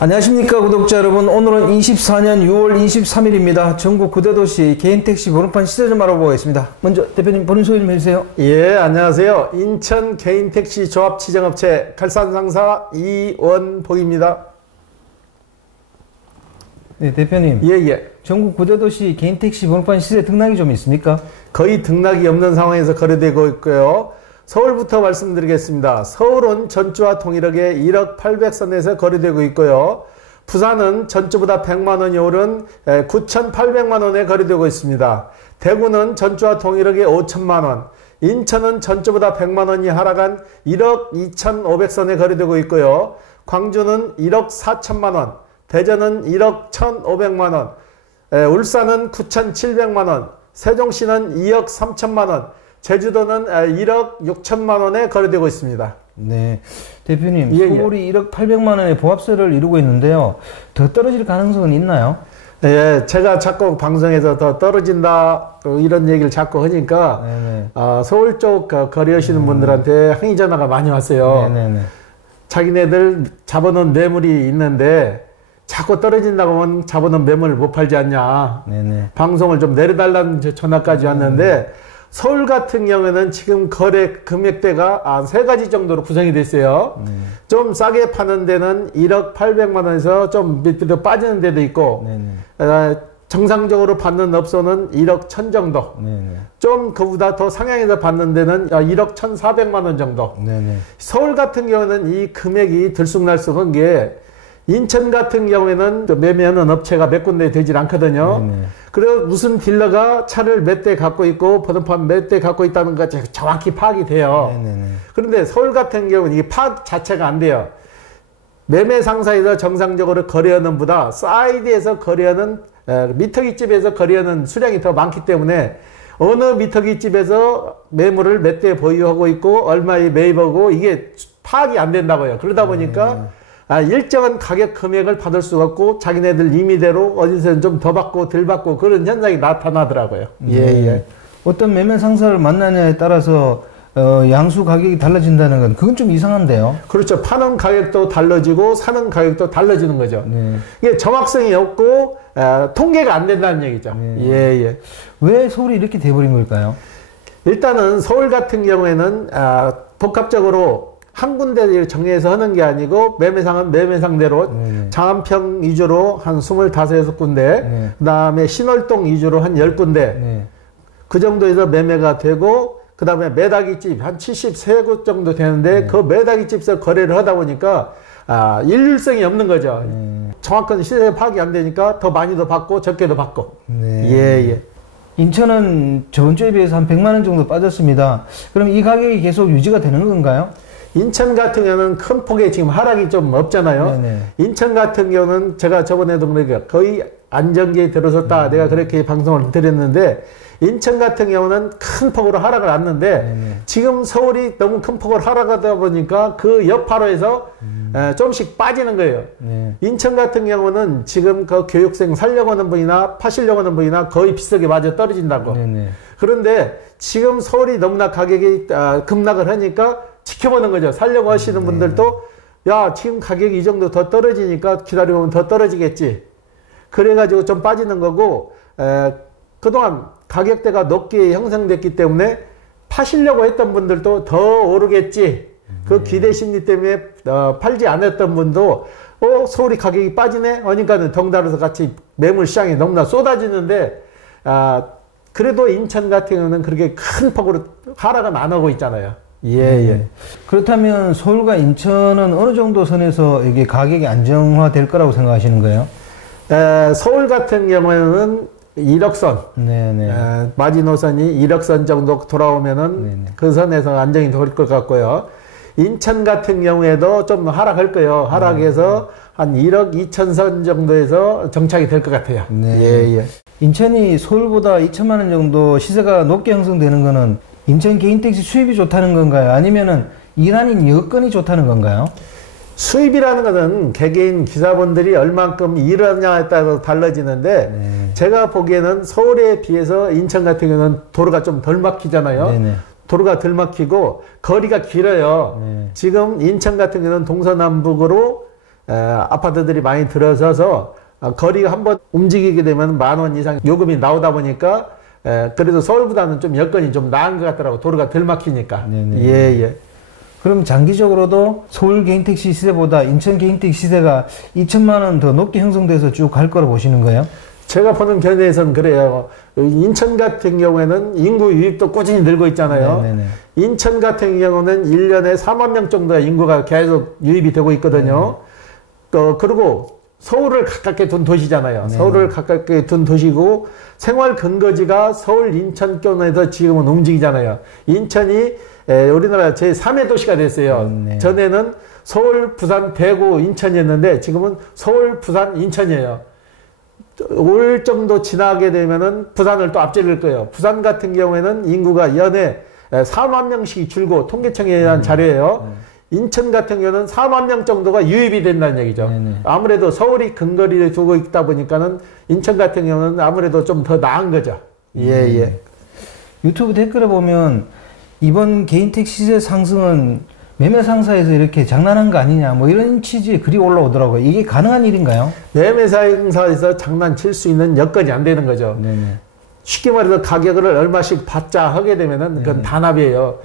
안녕하십니까 구독자 여러분. 오늘은 24년 6월 23일입니다. 전국 9대 도시 개인택시 번호판 시세 좀 알아보겠습니다. 먼저 대표님 본인 소개 좀 해주세요. 예, 안녕하세요. 인천 개인택시 조합지정업체 칼산상사 이원복입니다. 네, 대표님. 예. 전국 9대 도시 개인택시 번호판 시세 등락이 좀 있습니까? 거의 등락이 없는 상황에서 거래되고 있고요. 서울부터 말씀드리겠습니다. 서울은 전주와 동일하게 1억 800선에서 거래되고 있고요. 부산은 전주보다 100만원이 오른 9,800만원에 거래되고 있습니다. 대구는 전주와 동일하게 5천만원, 인천은 전주보다 100만원이 하락한 1억 2,500선에 거래되고 있고요. 광주는 1억 4천만원, 대전은 1억 1,500만원, 울산은 9,700만원, 세종시는 2억 3천만원, 제주도는 1억 6천만 원에 거래되고 있습니다. 네, 대표님. 서울이 1억 800만 원의 보합세를 이루고 있는데요. 더 떨어질 가능성은 있나요? 네, 제가 자꾸 방송에서 더 떨어진다 이런 얘기를 자꾸 하니까 서울 쪽 거래하시는 분들한테 항의 전화가 많이 왔어요. 자기네들 잡아놓은 매물이 있는데 자꾸 떨어진다고 하면 잡아놓은 매물을 못 팔지 않냐. 방송을 좀 내려달라는 전화까지 왔는데 서울 같은 경우에는 지금 거래 금액대가 세 가지 정도로 구성이 됐어요. 좀 싸게 파는 데는 1억 800만 원에서 좀 밑으로 빠지는 데도 있고, 정상적으로 받는 업소는 1억 1000 정도. 좀 그보다 더 상향해서 받는 데는 1억 1400만 원 정도. 서울 같은 경우는 이 금액이 들쑥날쑥한 게 인천 같은 경우에는 매매하는 업체가 몇 군데 되질 않거든요. 그래서 무슨 딜러가 차를 몇 대 갖고 있고 번호판 몇 대 갖고 있다는 것 정확히 파악이 돼요. 그런데 서울 같은 경우는 이게 파악 자체가 안 돼요. 매매 상사에서 정상적으로 거래하는 보다 사이드에서 거래하는 미터기집에서 거래하는 수량이 더 많기 때문에 어느 미터기집에서 매물을 몇 대 보유하고 있고 얼마에 매입하고 이게 파악이 안 된다고요. 그러다 보니까 일정한 가격 금액을 받을 수가 없고 자기네들 임의대로 어디서는 좀 더 받고 덜 받고 그런 현상이 나타나더라고요. 어떤 매매 상사를 만나냐에 따라서 양수 가격이 달라진다는 건 그건 좀 이상한데요. 그렇죠. 파는 가격도 달라지고 사는 가격도 달라지는 거죠. 이게 정확성이 없고 통계가 안 된다는 얘기죠. 왜 서울이 이렇게 돼버린 걸까요? 일단은 서울 같은 경우에는 복합적으로 한 군데를 정리해서 하는 게 아니고 매매상은 매매상대로 장안평 위주로 한 25, 6군데 그 다음에 신월동 위주로 한 10군데 그 정도에서 매매가 되고 그 다음에 매다기집 한 73곳 정도 되는데 그 매다기집에서 거래를 하다 보니까 일률성이 없는 거죠. 정확한 시세 파악이 안 되니까 더 많이도 받고 적게도 받고. 인천은 저번 주에 비해서 한 100만 원 정도 빠졌습니다. 그럼 이 가격이 계속 유지가 되는 건가요? 인천 같은 경우는 큰 폭의 지금 하락이 좀 없잖아요. 인천 같은 경우는 제가 저번에도 그러니까 거의 안정기에 들어섰다. 내가 그렇게 방송을 드렸는데 인천 같은 경우는 큰 폭으로 하락을 했는데 지금 서울이 너무 큰 폭으로 하락하다 보니까 그 여파로에서 좀씩 빠지는 거예요. 인천 같은 경우는 지금 그 교육생 살려고 하는 분이나 파시려고 하는 분이나 거의 비슷하게 맞아 떨어진다고. 그런데 지금 서울이 너무나 가격이 급락을 하니까 지켜보는 거죠. 살려고 하시는 분들도 야 지금 가격이 이 정도 더 떨어지니까 기다려보면 더 떨어지겠지. 그래가지고 좀 빠지는 거고 그동안 가격대가 높게 형성됐기 때문에 파시려고 했던 분들도 더 오르겠지. 그 기대 심리 때문에 팔지 않았던 분도 서울이 가격이 빠지네? 그러니까 덩달아서 같이 매물 시장이 너무나 쏟아지는데 그래도 인천 같은 경우는 그렇게 큰 폭으로 하락은 안 하고 있잖아요. 그렇다면 서울과 인천은 어느 정도 선에서 이게 가격이 안정화될 거라고 생각하시는 거예요? 서울 같은 경우에는 1억선, 마지노선이 1억선 정도 돌아오면은 그 선에서 안정이 될 것 같고요. 인천 같은 경우에도 좀 하락할 거예요. 하락해서 한 1억 2천선 정도에서 정착이 될 것 같아요. 인천이 서울보다 2천만 원 정도 시세가 높게 형성되는 거는 인천 개인택시 수입이 좋다는 건가요? 아니면은 일하는 여건이 좋다는 건가요? 수입이라는 것은 개개인 기사분들이 얼만큼 일하냐에 따라서 달라지는데 제가 보기에는 서울에 비해서 인천 같은 경우는 도로가 좀 덜 막히잖아요. 도로가 덜 막히고 거리가 길어요. 지금 인천 같은 경우는 동서남북으로 아파트들이 많이 들어서서 거리가 한번 움직이게 되면 10,000원 이상 요금이 나오다 보니까 그래도 서울보다는 좀 여건이 좀 나은 것 같더라고. 도로가 덜 막히니까. 네네. 예. 그럼 장기적으로도 서울 개인택시 시세보다 인천 개인택시 시세가 2천만 원 더 높게 형성돼서 쭉 갈 거라 보시는 거예요? 제가 보는 견해에서는 그래요. 인천 같은 경우에는 인구 유입도 꾸준히 늘고 있잖아요. 네네네. 인천 같은 경우는 1년에 4만 명 정도의 인구가 계속 유입이 되고 있거든요. 그리고 서울을 가깝게 둔 도시잖아요. 네네. 서울을 가깝게 둔 도시고 생활 근거지가 서울 인천권에서 지금은 움직이잖아요. 인천이 우리나라 제3의 도시가 됐어요. 전에는 서울, 부산, 대구, 인천이었는데 지금은 서울, 부산, 인천이에요. 올 정도 지나게 되면은 부산을 또 앞질릴 거예요. 부산 같은 경우에는 인구가 연에 4만 명씩 줄고 통계청에 의한 자료예요. 인천 같은 경우는 4만 명 정도가 유입이 된다는 얘기죠. 아무래도 서울이 근거리를 두고 있다 보니까는 인천 같은 경우는 아무래도 좀 더 나은 거죠. 예. 유튜브 댓글에 보면 이번 개인택시 시세 상승은 매매 상사에서 이렇게 장난한 거 아니냐 뭐 이런 취지의 글이 올라오더라고요. 이게 가능한 일인가요? 매매 상사에서 장난칠 수 있는 여건이 안 되는 거죠. 네네. 쉽게 말해서 가격을 얼마씩 받자 하게 되면은 그건 단합이에요.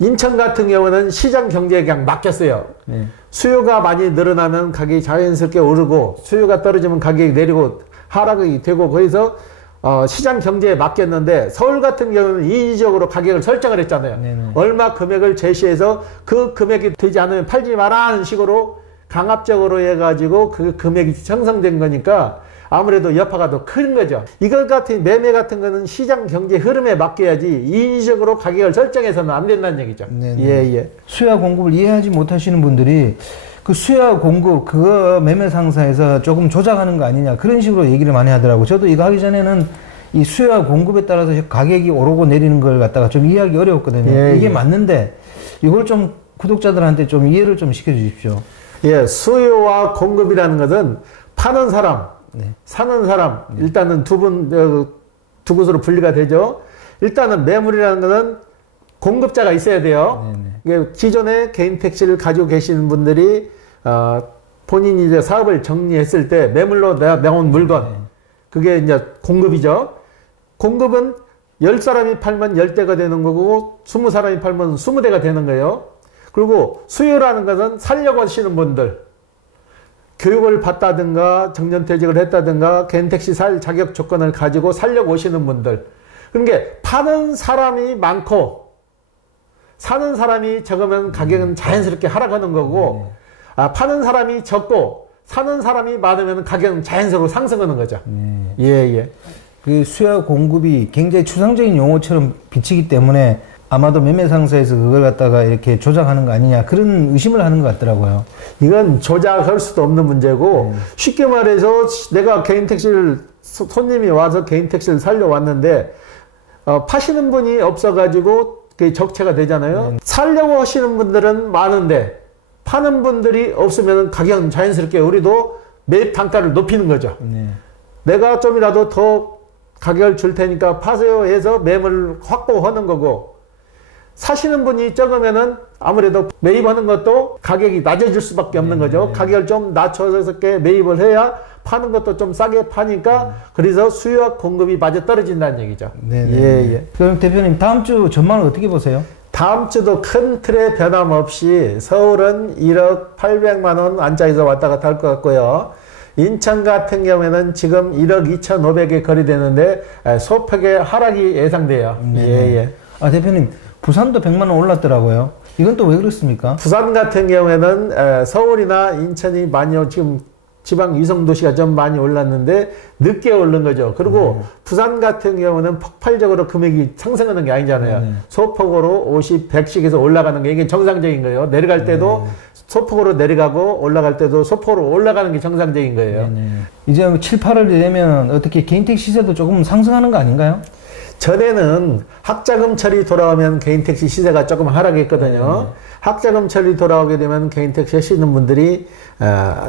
인천 같은 경우는 시장 경제에 그냥 맡겼어요. 수요가 많이 늘어나면 가격이 자연스럽게 오르고 수요가 떨어지면 가격이 내리고 하락이 되고 거기서 시장 경제에 맡겼는데 서울 같은 경우는 인위적으로 가격을 설정을 했잖아요. 얼마 금액을 제시해서 그 금액이 되지 않으면 팔지 마라 하는 식으로 강압적으로 해가지고 그 금액이 형성된 거니까 아무래도 여파가 더 큰 거죠. 이것 같은 매매 같은 거는 시장 경제 흐름에 맡겨야지 인위적으로 가격을 설정해서는 안 된다는 얘기죠. 예. 수요와 공급을 이해하지 못하시는 분들이 그 수요와 공급 그거 매매 상사에서 조금 조작하는 거 아니냐 그런 식으로 얘기를 많이 하더라고요. 저도 이거 하기 전에는 이 수요와 공급에 따라서 가격이 오르고 내리는 걸 갖다가 좀 이해하기 어려웠거든요. 이게 맞는데 이걸 좀 구독자들한테 좀 이해를 좀 시켜주십시오. 예, 수요와 공급이라는 것은 파는 사람, 사는 사람 일단은 두 곳으로 분리가 되죠. 일단은 매물이라는 것은 공급자가 있어야 돼요. 기존에 개인 택시를 가지고 계시는 분들이 본인이 이제 사업을 정리했을 때 매물로 나온 물건 그게 이제 공급이죠. 공급은 10사람이 팔면 10대가 되는 거고 20사람이 팔면 20대가 되는 거예요. 그리고 수요라는 것은 살려고 하시는 분들 교육을 받다든가 정년퇴직을 했다든가 개인택시 살 자격 조건을 가지고 살려고 오시는 분들 그러니까 파는 사람이 많고 사는 사람이 적으면 가격은 자연스럽게 하락하는 거고 파는 사람이 적고 사는 사람이 많으면 가격은 자연스럽게 상승하는 거죠. 예. 그 수요 공급이 굉장히 추상적인 용어처럼 비치기 때문에 아마도 매매 상사에서 그걸 갖다가 이렇게 조작하는 거 아니냐 그런 의심을 하는 것 같더라고요. 이건 조작할 수도 없는 문제고 쉽게 말해서 내가 개인택시를 손님이 와서 개인택시를 살려 왔는데 파시는 분이 없어가지고 그게 적체가 되잖아요. 살려고 하시는 분들은 많은데 파는 분들이 없으면 가격은 자연스럽게 우리도 매입 단가를 높이는 거죠. 내가 좀이라도 더 가격을 줄 테니까 파세요 해서 매물을 확보하는 거고 사시는 분이 적으면은 아무래도 매입하는 것도 가격이 낮아질 수밖에 없는 거죠. 가격을 좀 낮춰서 매입을 해야 파는 것도 좀 싸게 파니까 그래서 수요와 공급이 맞아 떨어진다는 얘기죠. 예. 그럼 대표님 다음 주 전망을 어떻게 보세요? 다음 주도 큰 틀의 변함없이 서울은 1억 800만 원 안짝에서 왔다 갔다 할 것 같고요. 인천 같은 경우에는 지금 1억 2,500에 거래되는데 소폭의 하락이 예상돼요. 예. 대표님 부산도 100만 원 올랐더라고요. 이건 또 왜 그렇습니까? 부산 같은 경우에는 서울이나 인천이 많이 지금 지방 위성도시가 좀 많이 올랐는데 늦게 오른 거죠. 그리고 부산 같은 경우는 폭발적으로 금액이 상승하는 게 아니잖아요. 소폭으로 50, 100씩에서 올라가는 게 이게 정상적인 거예요. 내려갈 때도 소폭으로 내려가고 올라갈 때도 소폭으로 올라가는 게 정상적인 거예요. 이제 7, 8월 되면 어떻게 개인택시 시세도 조금 상승하는 거 아닌가요? 전에는 학자금철이 돌아오면 개인택시 시세가 조금 하락했거든요. 학자금철이 돌아오게 되면 개인택시 하시는 분들이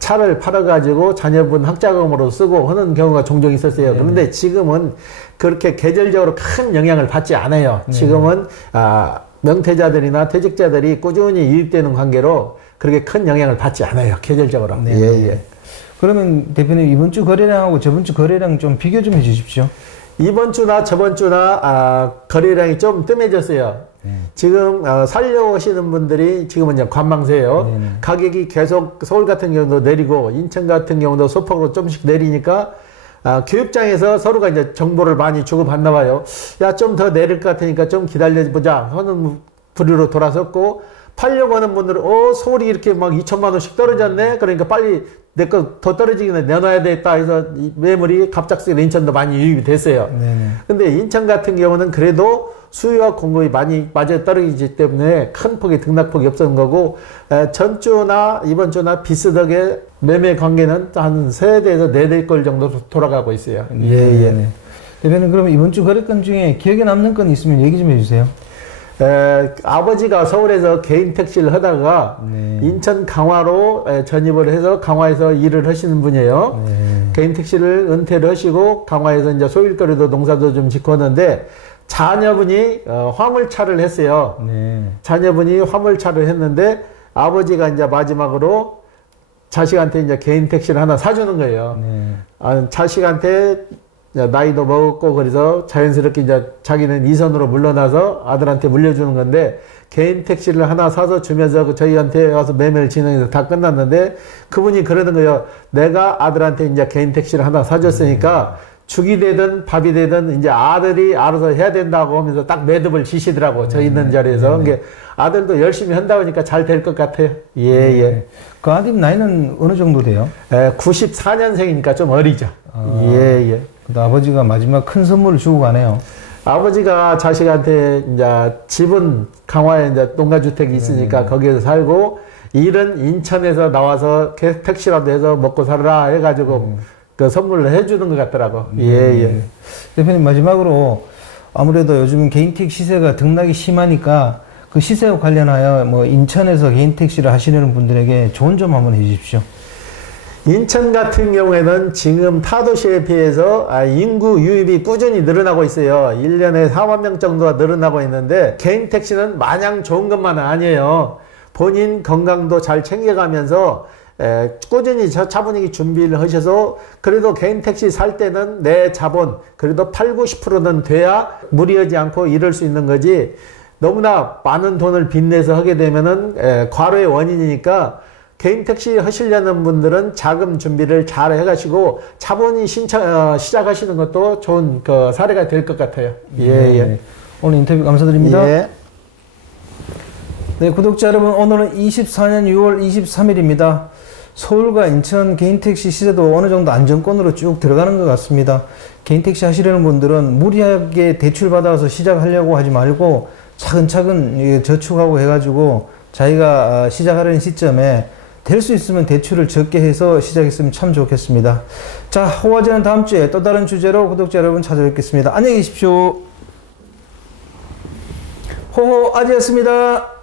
차를 팔아가지고 자녀분 학자금으로 쓰고 하는 경우가 종종 있었어요. 그런데 지금은 그렇게 계절적으로 큰 영향을 받지 않아요. 지금은 명퇴자들이나 퇴직자들이 꾸준히 유입되는 관계로 그렇게 큰 영향을 받지 않아요. 계절적으로. 네. 예, 예. 그러면 대표님 이번 주 거래량하고 저번 주 거래량 좀 비교 좀 해주십시오. 이번 주나 저번 주나 거래량이 좀 뜸해졌어요. 지금 살려고 하시는 분들이 지금은 이제 관망세예요. 가격이 계속 서울 같은 경우도 내리고 인천 같은 경우도 소폭으로 좀씩 내리니까 교육장에서 서로가 이제 정보를 많이 주고받나 봐요. 야, 좀 더 내릴 것 같으니까 좀 기다려보자 하는 부류로 돌아섰고, 팔려고 하는 분들은 서울이 이렇게 막 2천만 원씩 떨어졌네. 그러니까 빨리 내 거 더 떨어지기 전에 내놔야 되겠다 해서 이 매물이 갑작스레 인천도 많이 유입이 됐어요. 근데 인천 같은 경우는 그래도 수요와 공급이 많이 맞아 떨어지기 때문에 큰 폭의 등락폭이 없었는 거고, 전주나 이번 주나 비슷하게 매매 관계는 한 3대에서 4대 걸 정도 돌아가고 있어요. 예. 대표님, 그럼 이번 주 거래건 중에 기억에 남는 건 있으면 얘기 좀 해주세요. 아버지가 서울에서 개인 택시를 하다가 인천 강화로 전입을 해서 강화에서 일을 하시는 분이에요. 개인 택시를 은퇴를 하시고 강화에서 이제 소일거리도 농사도 좀 짓고 하는데, 자녀분이 화물차를 했어요. 자녀분이 화물차를 했는데 아버지가 이제 마지막으로 자식한테 이제 개인 택시를 하나 사주는 거예요. 자식한테 나이도 먹었고 그래서 자연스럽게 이제 자기는 이선으로 물러나서 아들한테 물려주는 건데, 개인 택시를 하나 사서 주면서 저희한테 와서 매매를 진행해서 다 끝났는데, 그분이 그러는 거예요. 내가 아들한테 이제 개인 택시를 하나 사줬으니까 죽이 되든 밥이 되든 이제 아들이 알아서 해야 된다고 하면서 딱 매듭을 지시더라고. 저 있는 자리에서. 그게 아들도 열심히 한다 보니까 잘 될 것 같아요. 예. 그 아들 나이는 어느 정도 돼요? 94년생이니까 좀 어리죠. 예. 근데 아버지가 마지막 큰 선물을 주고 가네요. 아버지가 자식한테 이제 집은 강화에 이제 농가주택이 있으니까 거기에서 살고, 일은 인천에서 나와서 택시라도 해서 먹고 살아라 해가지고 그 선물을 해주는 것 같더라고. 예. 대표님, 마지막으로 아무래도 요즘 개인택 시세가 등락이 심하니까 그 시세와 관련하여 뭐 인천에서 개인택시를 하시는 분들에게 좋은 점 한번 해주십시오. 인천 같은 경우에는 지금 타도시에 비해서 인구 유입이 꾸준히 늘어나고 있어요. 1년에 4만 명 정도가 늘어나고 있는데, 개인 택시는 마냥 좋은 것만은 아니에요. 본인 건강도 잘 챙겨가면서 꾸준히 차분히 준비를 하셔서, 그래도 개인 택시 살 때는 내 자본 그래도 8, 90%는 돼야 무리하지 않고 이럴 수 있는 거지, 너무나 많은 돈을 빚내서 하게 되면은 과로의 원인이니까, 개인 택시 하시려는 분들은 자금 준비를 잘 해가시고 차분히 시작하시는 것도 좋은 그 사례가 될 것 같아요. 예. 오늘 인터뷰 감사드립니다. 예. 네, 구독자 여러분, 오늘은 24년 6월 23일입니다. 서울과 인천 개인택시 시세도 어느 정도 안정권으로 쭉 들어가는 것 같습니다. 개인택시 하시려는 분들은 무리하게 대출받아서 시작하려고 하지 말고 차근차근 저축하고 해가지고 자기가 시작하려는 시점에 될 수 있으면 대출을 적게 해서 시작했으면 참 좋겠습니다. 자, 호화제는 다음 주에 또 다른 주제로 구독자 여러분 찾아뵙겠습니다. 안녕히 계십시오. 호호아지였습니다.